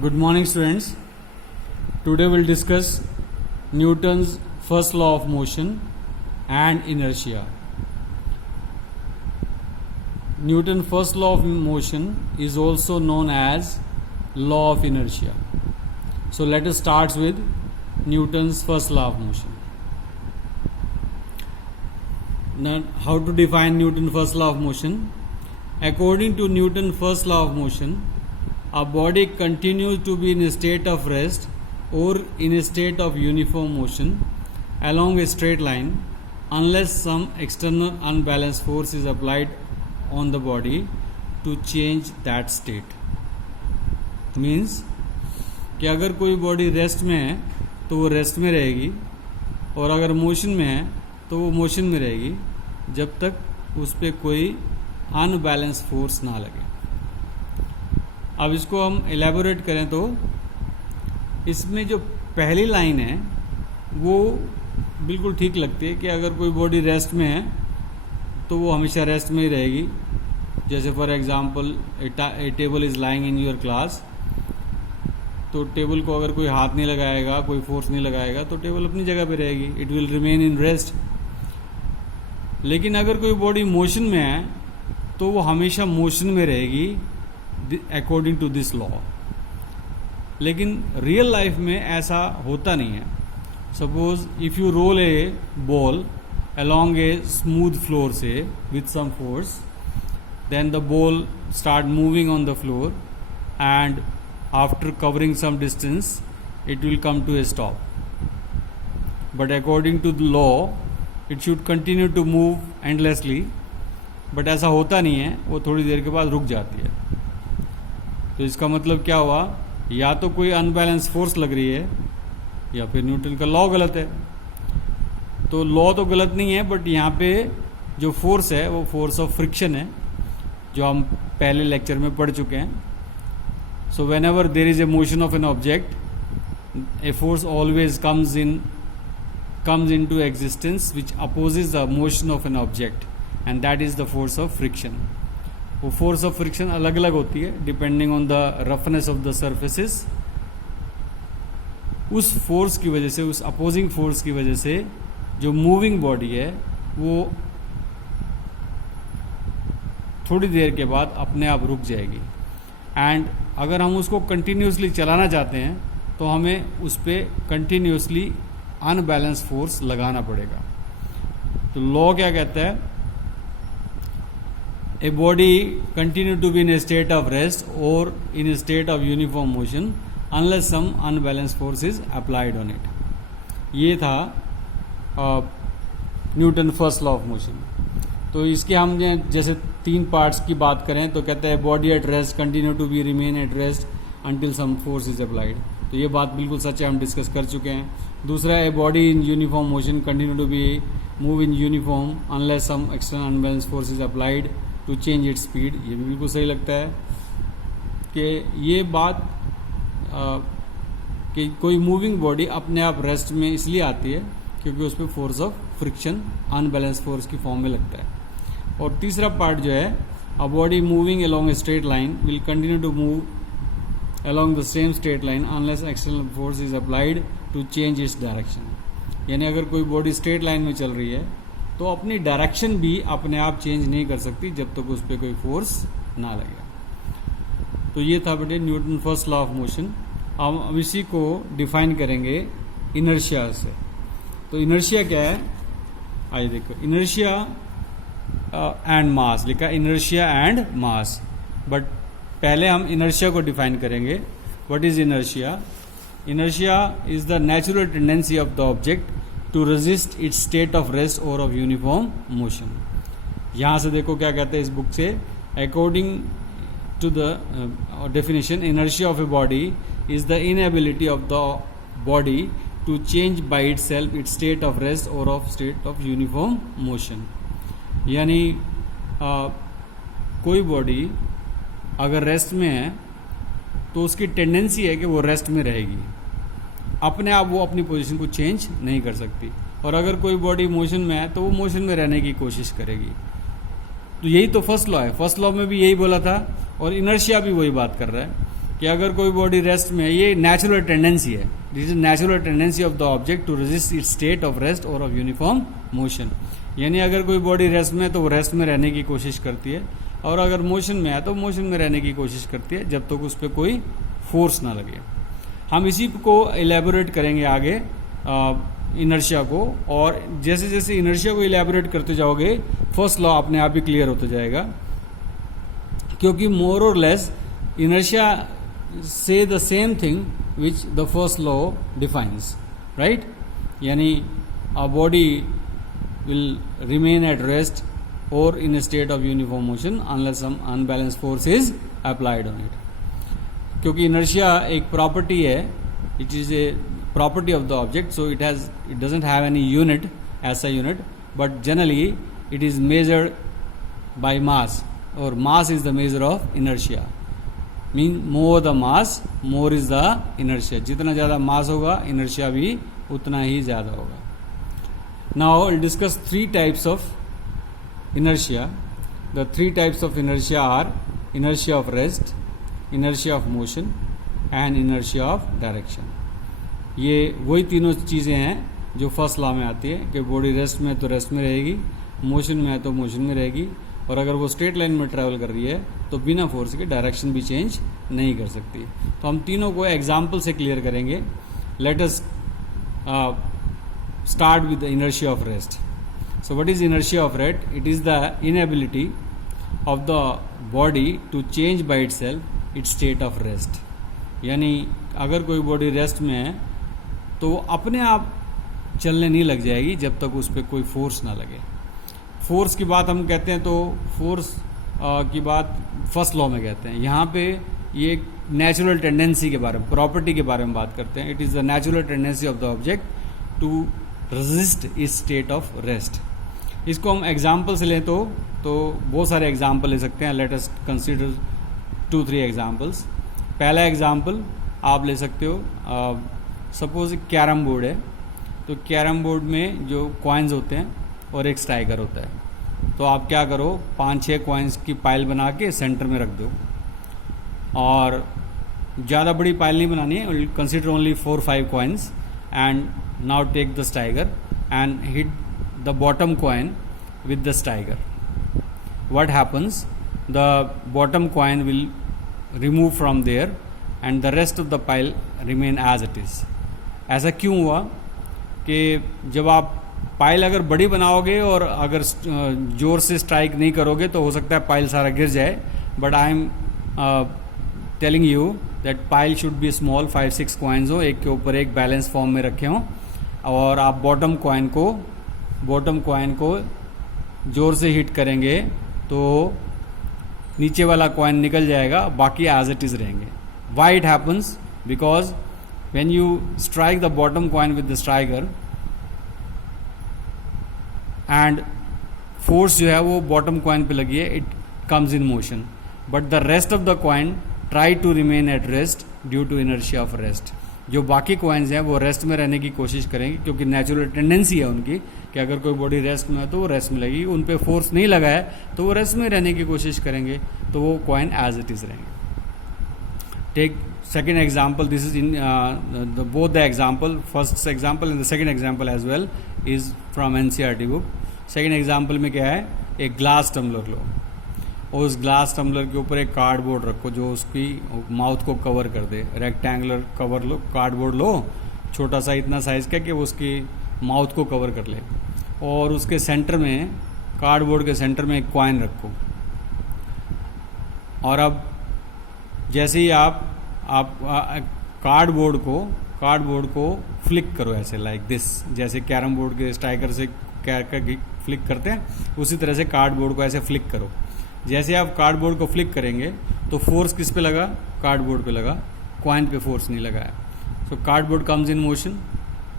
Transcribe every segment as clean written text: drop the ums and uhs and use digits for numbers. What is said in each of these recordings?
Good morning, students. Today we'll discuss Newton's first law of motion and inertia. Newton's first law of motion is also known as law of inertia. So let us start with Newton's first law of motion. Now, how to define Newton's first law of motion? According to Newton's first law of motion, a body continues to be in a state of rest or in a state of uniform motion along a straight line unless some external unbalanced force is applied on the body to change that state. Means कि अगर कोई body rest में है तो वो rest में रहेगी और अगर मोशन में है तो वो मोशन में रहेगी जब तक उस पर कोई अनबैलेंस फोर्स ना लगे. अब इसको हम एलैबोरेट करें तो इसमें जो पहली लाइन है वो बिल्कुल ठीक लगती है कि अगर कोई बॉडी रेस्ट में है तो वो हमेशा रेस्ट में ही रहेगी. जैसे for example A table is lying in your class, तो टेबल को अगर कोई हाथ नहीं लगाएगा, कोई फोर्स नहीं लगाएगा तो टेबल अपनी जगह पे रहेगी, it will remain in rest. लेकिन अगर कोई बॉडी मोशन में है तो वो हमेशा मोशन में रहेगी अकॉर्डिंग टू दिस लॉ. लेकिन रियल लाइफ में ऐसा होता नहीं है. Suppose if you roll a ball along a smooth floor, say with some force, then the ball start moving on the floor and after covering some distance it will come to a stop. But according to the law it should continue to move endlessly, but ऐसा होता नहीं है, वो थोड़ी देर के बाद रुक जाती है. तो इसका मतलब क्या हुआ, या तो कोई अनबैलेंस फोर्स लग रही है या फिर न्यूटन का लॉ गलत है. तो लॉ तो गलत नहीं है, बट यहाँ पे जो फोर्स है वो फोर्स ऑफ फ्रिक्शन है जो हम पहले लेक्चर में पढ़ चुके हैं. So whenever there is a motion of an object, a force always comes into existence which opposes the motion of an object and that is the force of friction. वो force of friction अलग अलग होती है depending on the roughness of the surfaces. उस force की वजह से, उस अपोजिंग फोर्स की वजह से जो मूविंग बॉडी है वो थोड़ी देर के बाद अपने आप रुक जाएगी. एंड अगर हम उसको कंटिन्यूसली चलाना चाहते हैं तो हमें उस पर कंटिन्यूसली अनबैलेंस फोर्स लगाना पड़ेगा. तो लॉ क्या कहता है, a body continue to be in a state of rest और in a state of uniform motion unless some unbalance force is applied on it. ये था Newton first law of motion. तो इसके हम जैसे तीन पार्ट्स की बात करें तो कहते हैं body at rest continue to be remain at rest until some force is applied. तो ये बात बिल्कुल सच है, हम डिस्कस कर चुके हैं. दूसरा है body in uniform motion continue to be move in uniform unless some external unbalance force is applied to change its speed. ये भी बिल्कुल सही लगता है कि ये बात कि कोई मूविंग बॉडी अपने आप रेस्ट में इसलिए आती है क्योंकि उस पर force of friction unbalance force की फॉर्म में लगता है. और तीसरा पार्ट जो है, a body moving along a straight line will continue to move along the same straight line unless external force is applied to change its direction. यानी अगर कोई बॉडी स्ट्रेट लाइन में चल रही है तो अपनी डायरेक्शन भी अपने आप चेंज नहीं कर सकती जब तक उस पर कोई फोर्स ना लगे. तो ये था बेटे Newton first law of motion. अब इसी को डिफाइन करेंगे इनर्शिया से. तो इनर्शिया क्या है, आइए देखो. इनर्शिया एंड मास लिखा, इनर्शिया एंड मास. बट पहले हम इनर्शिया को डिफाइन करेंगे. What is inertia? Inertia is the natural tendency of the object to resist its state of rest और ऑफ यूनिफॉर्म मोशन. यहाँ से देखो क्या कहते हैं इस बुक से. According to the definition, inertia of a body is the inability of the body to change by itself its state of rest or of state of uniform motion. यानी कोई बॉडी अगर रेस्ट में है तो उसकी tendency है कि वो रेस्ट में रहेगी, अपने आप वो अपनी पोजीशन को चेंज नहीं कर सकती. और अगर कोई बॉडी मोशन में है तो वो मोशन में रहने की कोशिश करेगी. तो यही तो फर्स्ट लॉ है. फर्स्ट लॉ में भी यही बोला था और इनर्शिया भी वही बात कर रहा है कि अगर कोई बॉडी रेस्ट में, ये नेचुरल टेंडेंसी है, this is natural tendency of the object to resist its state of rest और ऑफ यूनिफॉर्म मोशन। यानी अगर कोई बॉडी रेस्ट में है तो वो रेस्ट में रहने की कोशिश करती है, और अगर मोशन में है तो मोशन में रहने की कोशिश करती है जब तक उस पर कोई फोर्स ना लगे। हम इसी को इलेबोरेट करेंगे आगे इनर्शिया को, और जैसे जैसे इनर्शिया को इलेबोरेट करते जाओगे फर्स्ट लॉ अपने आप ही क्लियर होता जाएगा, क्योंकि मोर और लेस इनर्शिया से the same thing which the first law defines, right. यानी a body will remain at rest or in a state of uniform motion unless some unbalanced force is applied on it. क्योंकि inertia एक property है, it is a property of the object, so it doesn't have any unit as a unit, but generally it is measured by mass, or mass is the measure of inertia. Mean more the mass, more is the inertia. जितना ज़्यादा mass होगा inertia भी उतना ही ज़्यादा होगा. Now we'll discuss three types of inertia. The three types of inertia are inertia of rest, inertia of motion and inertia of direction. ये वही तीनों चीज़ें हैं जो फर्स्ट लॉ में आती है कि बॉडी रेस्ट में तो रेस्ट में रहेगी, मोशन में है तो मोशन में रहेगी, और अगर वो स्ट्रेट लाइन में ट्रैवल कर रही है तो बिना फोर्स के डायरेक्शन भी चेंज नहीं कर सकती. तो हम तीनों को एग्जाम्पल से क्लियर करेंगे. Let us start with the inertia of rest. So what is inertia of rest? It is the inability of the body to change by itself its state of rest. यानी अगर कोई body rest में है तो वो अपने आप चलने नहीं लग जाएगी जब तक उस पर कोई फोर्स ना लगे. फोर्स की बात हम कहते हैं तो फोर्स की बात फर्स्ट लॉ में कहते हैं. यहाँ पे ये नेचुरल टेंडेंसी के बारे में, प्रॉपर्टी के बारे में बात करते हैं. It is the natural tendency of the object to resist its state of rest. इसको हम एग्जाम्पल से लें तो बहुत सारे एग्जाम्पल ले सकते हैं. Let us consider 2-3 examples. पहला एग्जाम्पल आप ले सकते हो, सपोज कैरम बोर्ड है, तो कैरम बोर्ड में जो कॉइन्स होते हैं और एक स्ट्राइकर होता है. तो आप क्या करो, 5-6 कॉइन्स की पाइल बना के सेंटर में रख दो, और ज़्यादा बड़ी पाइल नहीं बनानी है, consider only 4-5 coins, and now take the striker and hit the bottom coin with the striker. What happens? The bottom coin will remove from there and the rest of the pile remain as it is. ऐसा क्यों हुआ कि जब आप pile अगर बड़ी बनाओगे और अगर जोर से स्ट्राइक नहीं करोगे तो हो सकता है पाइल सारा गिर जाए. But I am telling you that pile should be small, 5-6 coins हो, एक के ऊपर एक बैलेंस फॉर्म में रखे हों, और आप बॉटम कॉइन को जोर से हिट करेंगे तो नीचे वाला कॉइन निकल जाएगा, बाकी एज इट इज़ रहेंगे. Why it happens? Because when you strike the bottom coin with the striker and force जो है वो बॉटम कॉइन पे लगी है, it comes in motion, but the rest of the coin try to remain at rest due to inertia of rest. जो बाकी coins हैं वो रेस्ट में रहने की कोशिश करेंगे, क्योंकि नेचुरल टेंडेंसी है उनकी कि अगर कोई बॉडी रेस्ट में है तो वो रेस्ट में लगेगी, उन पे फोर्स नहीं लगा है तो वो रेस्ट में रहने की कोशिश करेंगे, तो वो कॉइन एज इट इज़ रहेंगे. Take second example. This is in both the example, first example and the second example as well is from NCERT book. Second example में क्या है, एक ग्लास टम्बलर लो, और उस ग्लास टम्बलर के ऊपर एक कार्डबोर्ड रखो जो उसकी माउथ को कवर कर दे. रेक्टेंगुलर कवर लो, कार्डबोर्ड लो, छोटा सा इतना साइज़ का कि वो उसकी माउथ को कवर कर ले, और उसके सेंटर में, कार्डबोर्ड के सेंटर में एक कॉइन रखो. और अब जैसे ही आप कार्डबोर्ड को फ्लिक करो ऐसे, लाइक दिस, जैसे कैरम बोर्ड के स्ट्राइकर से फ्लिक करते हैं, उसी तरह से कार्डबोर्ड को ऐसे फ्लिक करो. जैसे आप कार्डबोर्ड को फ्लिक करेंगे तो फोर्स किस पे लगा? कार्डबोर्ड पे लगा, कॉइन पे फोर्स नहीं लगा है. So cardboard comes in motion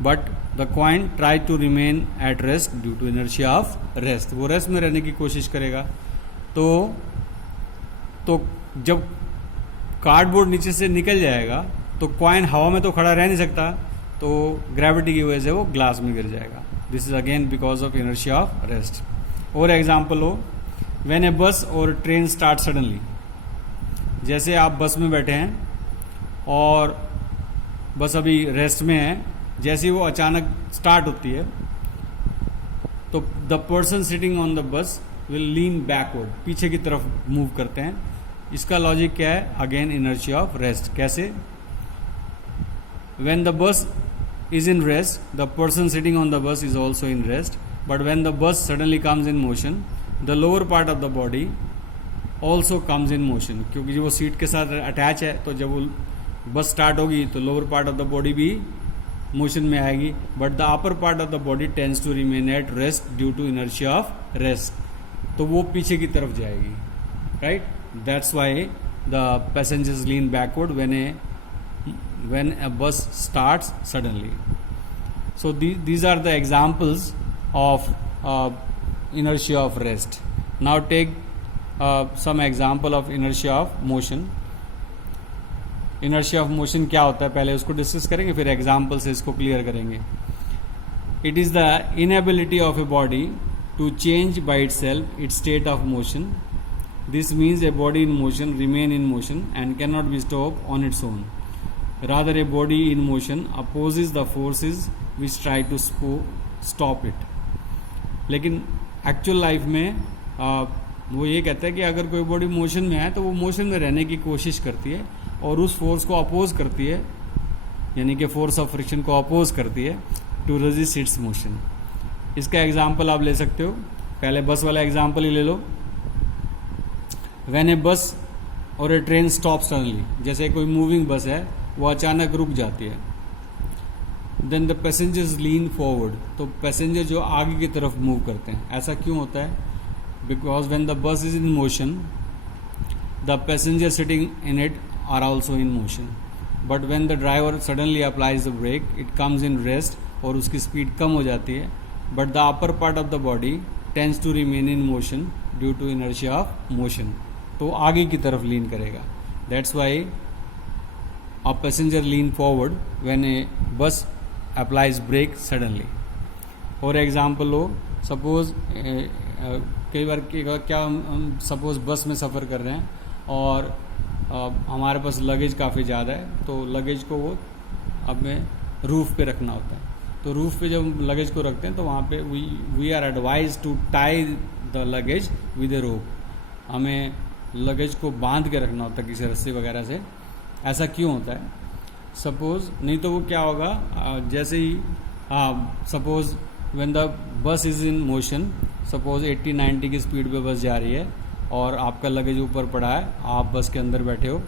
but the coin try to remain at rest due to inertia of rest. वो रेस्ट में रहने की कोशिश करेगा. तो जब कार्डबोर्ड नीचे से निकल जाएगा तो कॉइन हवा में तो खड़ा रह नहीं सकता, तो ग्रेविटी की वजह से वो ग्लास में गिर जाएगा. This is again because of inertia of rest. और एग्जाम्पल हो, व्हेन ए बस और ट्रेन स्टार्ट सडनली. जैसे आप बस में बैठे हैं और बस अभी रेस्ट में है, जैसे ही वो अचानक स्टार्ट होती है तो the person sitting on the बस विल लीन बैकवर्ड, पीछे की तरफ मूव करते हैं। इसका लॉजिक क्या है? Again inertia of rest. कैसे? When the bus is in rest, the person sitting on the bus is also in rest, but when the bus suddenly comes in motion, the lower part of the body also comes in motion. क्योंकि जो वो seat के साथ attach है, तो जब वो बस स्टार्ट होगी तो lower part of the body भी मोशन में आएगी, but the upper part of the body tends to remain at rest due to inertia of rest, तो वो पीछे की तरफ जाएगी, right? That's why the passengers lean backward when a bus starts suddenly. So these are the examples of inertia of rest. Now take some example of inertia of motion. Inertia of motion क्या होता है पहले उसको discuss करेंगे, फिर example से इसको clear करेंगे. It is the inability of a body to change by itself its state of motion. This means a body in motion remain in motion and cannot be stopped on its own. Rather, a body in motion opposes the forces which try to stop it. लेकिन actual life में वो ये कहता है कि अगर कोई body motion में है तो वो मोशन में रहने की कोशिश करती है और उस फोर्स को अपोज करती है, यानी कि फोर्स ऑफ फ्रिक्शन को अपोज करती है टू रेजिस्ट इट्स मोशन. इसका एग्जांपल आप ले सकते हो. पहले बस वाला एग्जांपल ही ले लो. व्हेन ए बस और ए ट्रेन स्टॉप सडनली, जैसे कोई मूविंग बस है वो अचानक रुक जाती है, then the passengers lean forward, तो पैसेंजर जो आगे की तरफ मूव करते हैं. ऐसा क्यों होता है? Because when the bus is in motion the passenger sitting in it are also in motion, but when the driver suddenly applies the brake it comes in rest और उसकी स्पीड कम हो जाती है, but the upper part of the body tends to remain in motion due to inertia of motion, तो आगे की तरफ लीन करेगा. That's why a passenger lean forward when a bus applies brake suddenly. और एग्जाम्पल लो, suppose कई बार क्या हम suppose बस में सफ़र कर रहे हैं और हमारे पास लगेज काफ़ी ज़्यादा है, तो लगेज को वो हमें रूफ़ पे रखना होता है. तो रूफ़ पे जब लगेज को रखते हैं तो वहाँ पे we are advise to tie the luggage with a rope. हमें लगेज को बांध के रखना होता है किसी रस्सी वगैरह से. ऐसा क्यों होता है? सपोज नहीं तो वो क्या होगा, जैसे ही suppose when the bus is in motion, suppose 80-90 की स्पीड पे बस जा रही है और आपका लगेज ऊपर पड़ा है, आप बस के अंदर बैठे हो,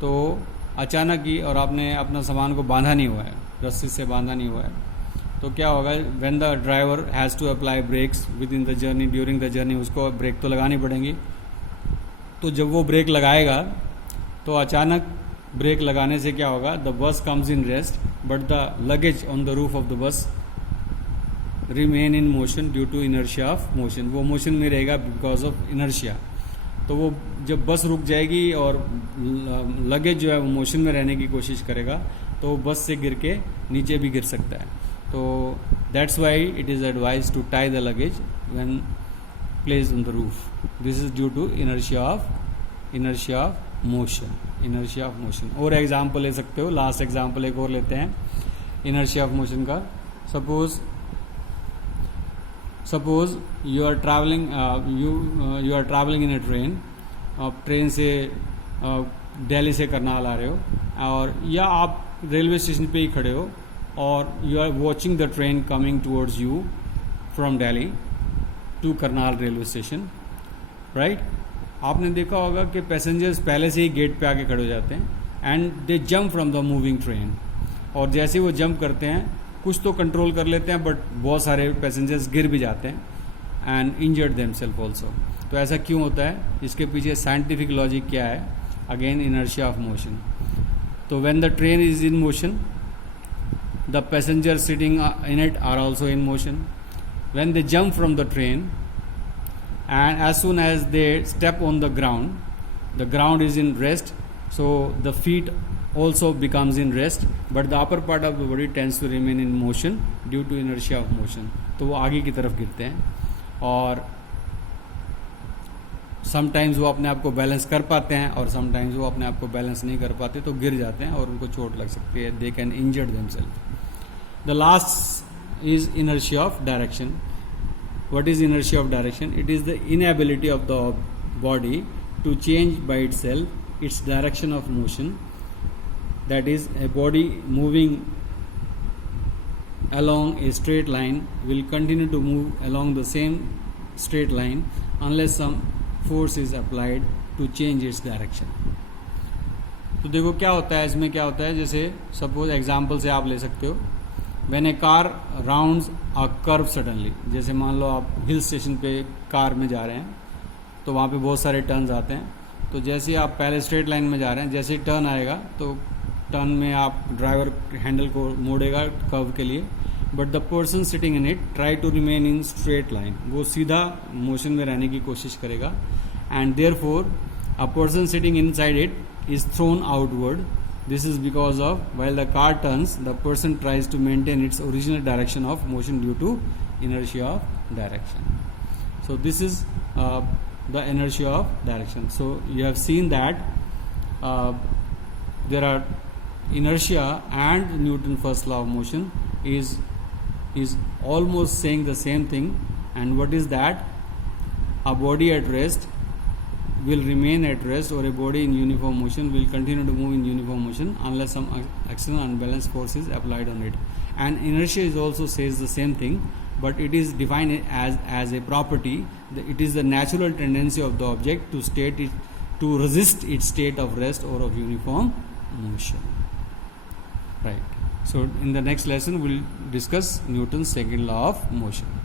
तो अचानक ही और आपने अपना सामान को बांधा नहीं हुआ है, रस्सी से बांधा नहीं हुआ है, तो क्या होगा? When the driver has to apply brakes within the journey, during the journey उसको ब्रेक तो लगानी पड़ेंगी. तो जब वो ब्रेक लगाएगा तो अचानक ब्रेक लगाने से क्या होगा? The bus comes in rest but the luggage on the roof of the bus remain in motion due to inertia of motion. वो मोशन में रहेगा बिकॉज ऑफ इनर्शिया. तो वो जब बस रुक जाएगी और लगेज जो है वो मोशन में रहने की कोशिश करेगा तो बस से गिर के नीचे भी गिर सकता है. तो that's why it is advise to tie the luggage when placed on the roof. This is due to inertia of motion. Inertia of motion. और एग्जाम्पल ले सकते हो. लास्ट एग्जाम्पल एक और लेते हैं इनर्शिया ऑफ मोशन का. Suppose you are travelling in a train. आप ट्रेन से दिल्ली से करनाल आ रहे हो और या आप रेलवे स्टेशन पे ही खड़े हो और you are watching the train coming towards you from Delhi to Karnal railway station, right? आपने देखा होगा कि पैसेंजर्स पहले से ही गेट पे आके खड़े हो जाते हैं and they jump from the moving train. और जैसे वो जंप करते हैं कुछ तो कंट्रोल कर लेते हैं बट बहुत सारे पैसेंजर्स गिर भी जाते हैं एंड इंजर्ड देमसेल्फ ऑल्सो. तो ऐसा क्यों होता है? इसके पीछे साइंटिफिक लॉजिक क्या है? Again inertia of motion. तो when the train is in motion the passenger sitting in it are also in motion. When they jump from the train and as soon as they step on the ground is in rest, so the feet also becomes in rest, but the upper part of the body tends to remain in motion due to inertia of motion. तो वो आगे की तरफ गिरते हैं. और sometimes वो अपने आप को बैलेंस कर पाते हैं और समटाइम्स वो अपने आप को बैलेंस नहीं कर पाते, तो गिर जाते हैं और उनको चोट लग सकती है. They can injure themselves. The last is inertia of direction. What is inertia of direction? It is the inability of the body to change by itself its direction of motion. That is, a body moving along a straight line will continue to move along the same straight line unless some force is applied to change its direction. तो देखो क्या होता है इसमें, क्या होता है, जैसे सपोज एग्जाम्पल से आप ले सकते हो. When a car rounds a curve suddenly, जैसे मान लो आप हिल स्टेशन पे कार में जा रहे हैं तो वहाँ पे बहुत सारे टर्न्स आते हैं. तो जैसे ही आप पहले स्ट्रेट लाइन में जा रहे हैं, जैसे ही टर्न आएगा तो टर्न में आप ड्राइवर हैंडल को मोड़ेगा कर्व के लिए, but the person sitting in it try to remain in straight line. वो सीधा मोशन में रहने की कोशिश करेगा. And therefore a person sitting inside it is thrown outward. This is because of while the car turns, the person tries to maintain its original direction of motion due to inertia of direction. So this is the inertia of direction. So you have seen that there are inertia and Newton's first law of motion is almost saying the same thing. And what is that? A body at rest will remain at rest, or a body in uniform motion will continue to move in uniform motion unless some external unbalanced force is applied on it. And inertia is also says the same thing, but it is defined as a property. It is the natural tendency of the object to resist its state of rest or of uniform motion. Right. So in the next lesson we'll discuss Newton's second law of motion.